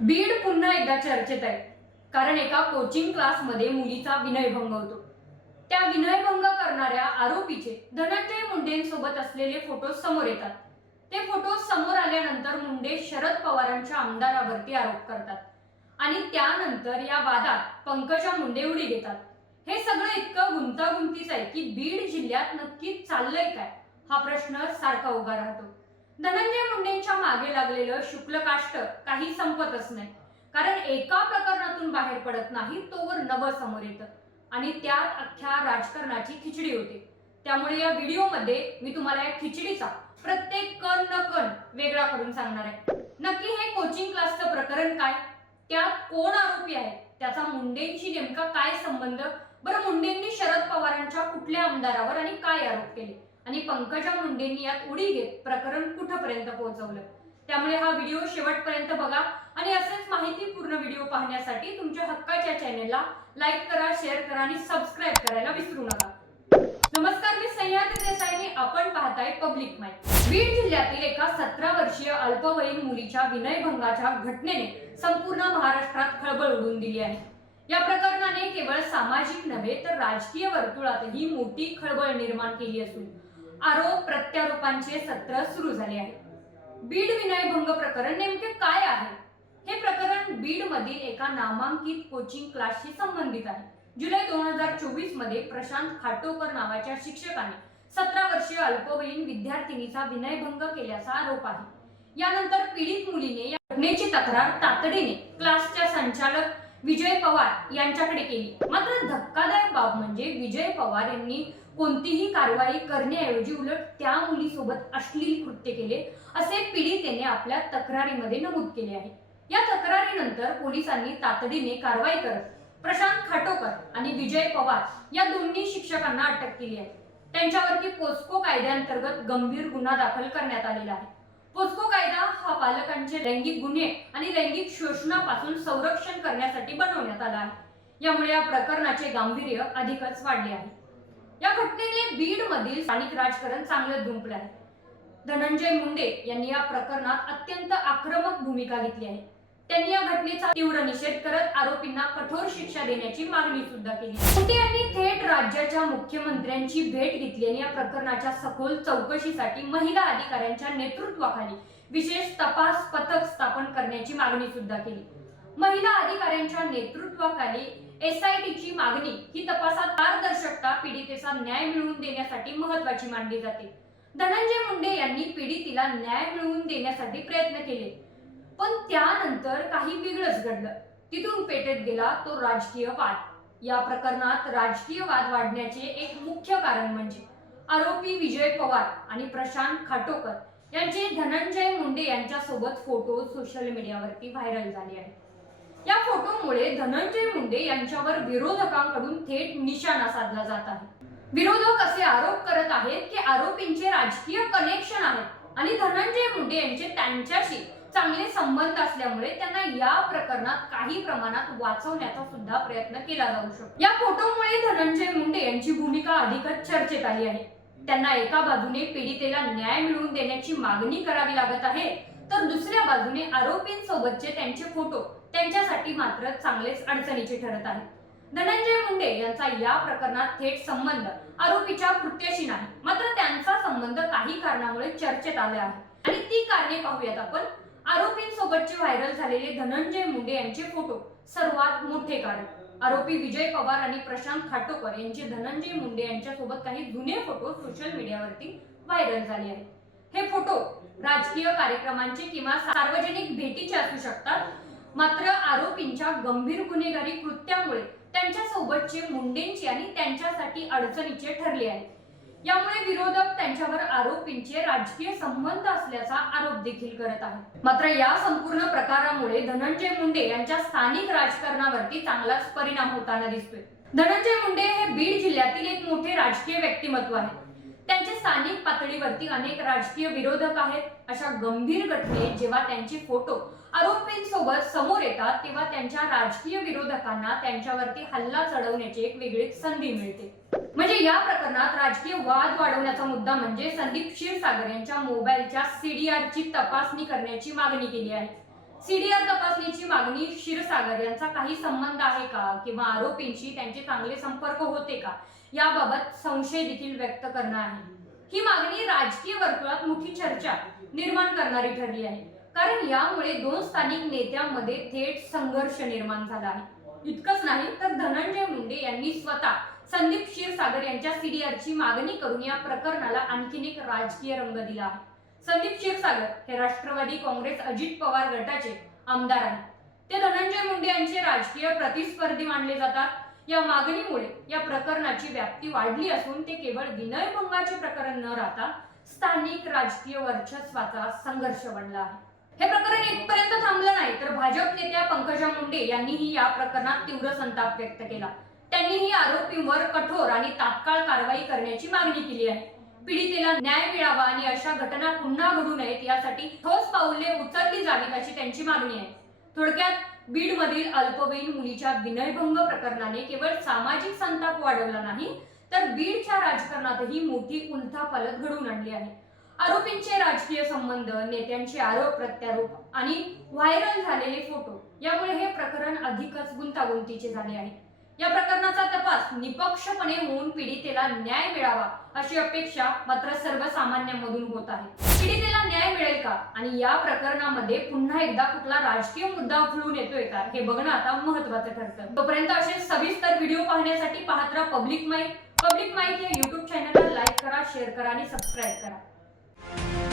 बीड पुन्हा एकदा चर्चेत आहे, कारण एका कोचिंग क्लासमध्ये मुलीचा विनयभंग होतो. त्या विनयभंग करणाऱ्या आरोपीचे धनंजय मुंडेंसोबत असलेले फोटो समोर येतात. ते फोटो समोर आल्यानंतर मुंडे शरद पवारांच्या आमदारावरती आरोप करतात आणि त्यानंतर या वादात पंकजा मुंडे उडी घेतात. हे सगळं इतकं गुंतागुंतीच आहे की बीड जिल्ह्यात नक्की चाललंय काय हा प्रश्न सारखा उभा राहतो. धनंजय मुंडेंच्या मागे लागलेलं शुक्लकाष्ट काही संपतच नाही, कारण एका प्रकरणातून बाहेर पडत नाही तोवर नवं समोर येतं आणि त्यात अख्ख्या राजकारणाची खिचडी होते. त्यामुळे या व्हिडिओमध्ये मी तुम्हाला या खिचडीचा प्रत्येक कण न कण वेगळा करून सांगणार आहे. नक्की हे कोचिंग क्लासचं प्रकरण काय, त्यात कोण आरोपी आहे, त्याचा मुंडेंशी नेमका काय संबंध, बरं मुंडेंनी शरद पवारांच्या कुठल्या आमदारावर आणि काय आरोप केले आणि पंकजा मुंडेंनी यात उडी घेत प्रकरण कुठपर्यंत पोहोचवलं. त्यामुळे हा व्हिडिओ शेवटपर्यंत बघा आणि असेच माहितीपूर्ण व्हिडिओ पाहण्यासाठी तुमच्या हक्काच्या चॅनलला लाईक करा, शेअर करा आणि सबस्क्राईब करायला विसरू नका. नमस्कार, मी सह्याद्री देसाई आणि आपण पाहताय पब्लिक माइक. बीड जिल्ह्यातील एका 17 वर्षीय अल्पवयीन मुलीच्या विनयभंगाच्या घटनेने संपूर्ण महाराष्ट्रात खळबळ उडवून दिली आहे. या प्रकरणाने केवळ सामाजिक नव्हे तर राजकीय वर्तुळातही मोठी खळबळ निर्माण केली असून आरोप प्रत्यारोपांचे सत्र सुरू झाले आहे. बीड विनयभंग प्रकरण नेमके काय आहे? हे प्रकरण बीड मधील एका नामांकित कोचिंग क्लासशी संबंधित आहे. जुलै 2024 मध्ये प्रशांत खाटोकर नावाच्या शिक्षकाने 17 वर्षीय अल्पवयीन विद्यार्थिनीचा विनयभंग केल्याचा आरोप आहे. यानंतर पीडित मुलीने या घटनेची तक्रार तातडीने क्लासच्या संचालक विजय पवार यांच्याकडे केली. मात्र धक्कादायक बाब म्हणजे विजय पवार यांनी कोणतीही कारवाई करण्याऐवजी उलट त्या मुलीसोबत अश्लील कृत्य केले असे पीडितेने आपल्या तक्रारीमध्ये नमूद केले आहे. या तक्रारीनंतर पोलिसांनी तातडीने कारवाई करत प्रशांत खाटोकर आणि विजय पवार या दोन्ही शिक्षकांना अटक केली आहे. त्यांच्यावरती पोस्को कायद्याअंतर्गत गंभीर गुन्हा दाखल करण्यात आलेला आहे. पोस्को कायदा हा पालकांचे लैंगिक गुन्हे आणि लैंगिक शोषणापासून संरक्षण करण्यासाठी बनवण्यात आला आहे. यामुळे या प्रकरणाचे गांभीर्य अधिकच वाढले आहे. या घटनेने बीड मधील स्थानिक राजकारण चांगलं दुमटलं आहे. धनंजय मुंडे यांनी या प्रकरणात अत्यंत आक्रमक भूमिका घेतली आहे. त्यांनी या घटनेचा तीव्र निषेध करत आरोपींना कठोर शिक्षा देण्याची मागणी सुद्धा केली. मुंडे यांनी थेट राज्याच्या मुख्यमंत्र्यांची भेट घेतली आणि या प्रकरणाच्या सखोल चौकशीसाठी महिला अधिकाऱ्यांच्या नेतृत्वाखाली विशेष तपास पथक स्थापन करण्याची मागणी सुद्धा केली. महिला अधिकाऱ्यांच्या नेतृत्वाखाली SITची मागणी ही तपासात पारदर्शकता, पीडितेचा न्याय मिळवून देण्यासाठी महत्त्वाची मानली जाते. धनंजय मुंडे यांनी पीडितीला न्याय मिळवून देण्यासाठी प्रयत्न केले, पण त्यानंतर काही वेगळंच घडलं. तिथून पेटत गेला तो राजकीय वाद. या प्रकरणात राजकीय वाद वाढण्याचे एक मुख्य कारण म्हणजे आरोपी विजय पवार आणि प्रशांत खाटोकर यांचे धनंजय मुंडे यांच्यासोबत फोटो सोशल मीडियावरती व्हायरल झाले आहेत. या फोटोमुळे धनंजय मुंडे यांच्यावर विरोधकांकडून थेट निशाणा साधला जात आहे. विरोधक असे आरोप करत आहेत की आरोपींचे राजकीय कनेक्शन आहेत आणि धनंजय मुंडे यांचे त्यांच्याशी चांगले संबंध असल्यामुळे त्यांना या प्रकरणात काही प्रमाणात वाचवण्याचा सुद्धा प्रयत्न केला जाऊ शकतो. या फोटोमुळे धनंजय मुंडे यांची भूमिका अधिकच चर्चेत आली आहे. त्यांना एका बाजूने पीडितेला न्याय मिळवून देण्याची मागणी करावी लागत आहे, तर दुसऱ्या बाजूने आरोपींसोबतचे त्यांचे फोटो त्यांच्यासाठी मात्र चांगलेच अडचणीचे ठरत आहेत. धनंजय मुंडे यांचा या प्रकरणात थेट संबंध आरोपीच्या कृत्याशी नाही, मात्र त्यांचा संबंध काही कारणामुळे चर्चेत आला आहे आणि ती कारणे पाहूयात आपण. आरोपींसोबतचे व्हायरल झालेले धनंजय मुंडे यांचे फोटो सर्वात मोठे कारण. आरोपी विजय पवार आणि प्रशांत खाटोकर यांचे धनंजय मुंडे यांच्यासोबत काही जुने फोटो सोशल मीडियावरती व्हायरल झाले आहेत. हे फोटो राजकीय कार्यक्रमांचे किंवा सार्वजनिक भेटीचे असू शकतात, मात्र आरोपींच्या गंभीर गुन्हेगारी कृत्यामुळे त्यांच्यासोबतचे मुंडेंची आणि त्यांच्यासाठी अडचणीचे ठरले आहे. यामुळे विरोधक त्यांच्यावर आरोपींचे राजकीय संबंध असल्याचा आरोप देखील करत आहेत. मात्र या संपूर्ण प्रकारामुळे धनंजय मुंडे यांच्या स्थानिक राजकारणावरती चांगलाच परिणाम होताना दिसतोय. धनंजय मुंडे हे बीड जिल्ह्यातील एक मोठे राजकीय व्यक्तिमत्व आहे. त्यांचे स्थानिक पातळीवरती अनेक राजकीय विरोधक आहेत. अशा गंभीर घटनेत जेव्हा त्यांचे फोटो आरोपींसोबत समोर येतात तेव्हा त्यांच्या राजकीय विरोधकांना त्यांच्यावरती हल्ला चढवण्याची एक वेगळीच संधी मिळते. म्हणजे या प्रकरणात राजकीय वाद वाढवण्याचा मुद्दा म्हणजे संदीप क्षीरसागर यांच्या मोबाईलच्या CDRची तपासणी करण्याची मागणी केली आहे. CDR तपासणीची मागणी क्षीरसागर यांचा काही संबंध आहे का किंवा आरोपींशी त्यांचे चांगले संपर्क होते का याबाबत संशय देखील व्यक्त करणं आहे. ही मागणी राजकीय वर्तुळात मोठी चर्चा निर्माण करणारी ठरली आहे, कारण यामुळे दोन स्थानिक नेत्यांमध्ये थेट संघर्ष निर्माण झाला आहे. इतकंच नाही तर धनंजय मुंडे यांनी स्वतः संदीप क्षीरसागर यांच्या सीडीआरची मागणी करून या प्रकरणाला आणखीन एक राजकीय रंग दिला आहे. संदीप क्षीरसागर हे राष्ट्रवादी काँग्रेस अजित पवार गटाचे आमदार आहेत. ते धनंजय मुंडे यांचे राजकीय प्रतिस्पर्धी मानले जातात. या मागणीमुळे या प्रकरणाची व्याप्ती वाढली असून ते केवळ विनयभंगाचे प्रकरण न राहता स्थानिक राजकीय वर्चस्वाचा संघर्ष बनला आहे. हे प्रकरण इथपर्यंत थांबलं नाही तर भाजप नेत्या पंकजा मुंडे यांनीही या प्रकरणात तीव्र संताप व्यक्त केला. त्यांनीही आरोपींवर कठोर आणि तात्काळ कारवाई करण्याची मागणी केली आहे. पीडितेला न्याय मिळावा आणि अशा घटना पुन्हा घडू नयेत यासाठी ठोस पाऊले उचलली जावीत अशी त्यांची मागणी आहे. थोडक्यात बीड मधील अल्पवयीन मुलीच्या विनयभंग प्रकरणाने केवळ सामाजिक संताप वाढवला नाही तर बीडच्या राजकारणातही मोठी उलथापालथ घडवून आणली आहे. आरोपींचे राजकीय संबंध, नेत्यांचे आरोप प्रत्यारोप आणि व्हायरल झालेले फोटो यामुळे हे प्रकरण अधिकच गुंतागुंतीचे झाले आहे. या प्रकरणाचा तपास निपक्षपणे होऊन पीडितेला न्याय मिळावा अशी अपेक्षा मात्र सर्वसामान्यांमधून होत आहे. पीडितेला न्याय मिळेल का आणि या प्रकरणामध्ये पुन्हा एकदा कुठला राजकीय मुद्दा उफळून येतोय का हे बघणं आता महत्त्वाचं ठरतं. तोपर्यंत असे सविस्तर व्हिडिओ पाहण्यासाठी पाहत राहा पब्लिक माईक. पब्लिक माईक या YouTube चॅनलला लाईक करा, शेअर करा आणि सबस्क्राईब करा.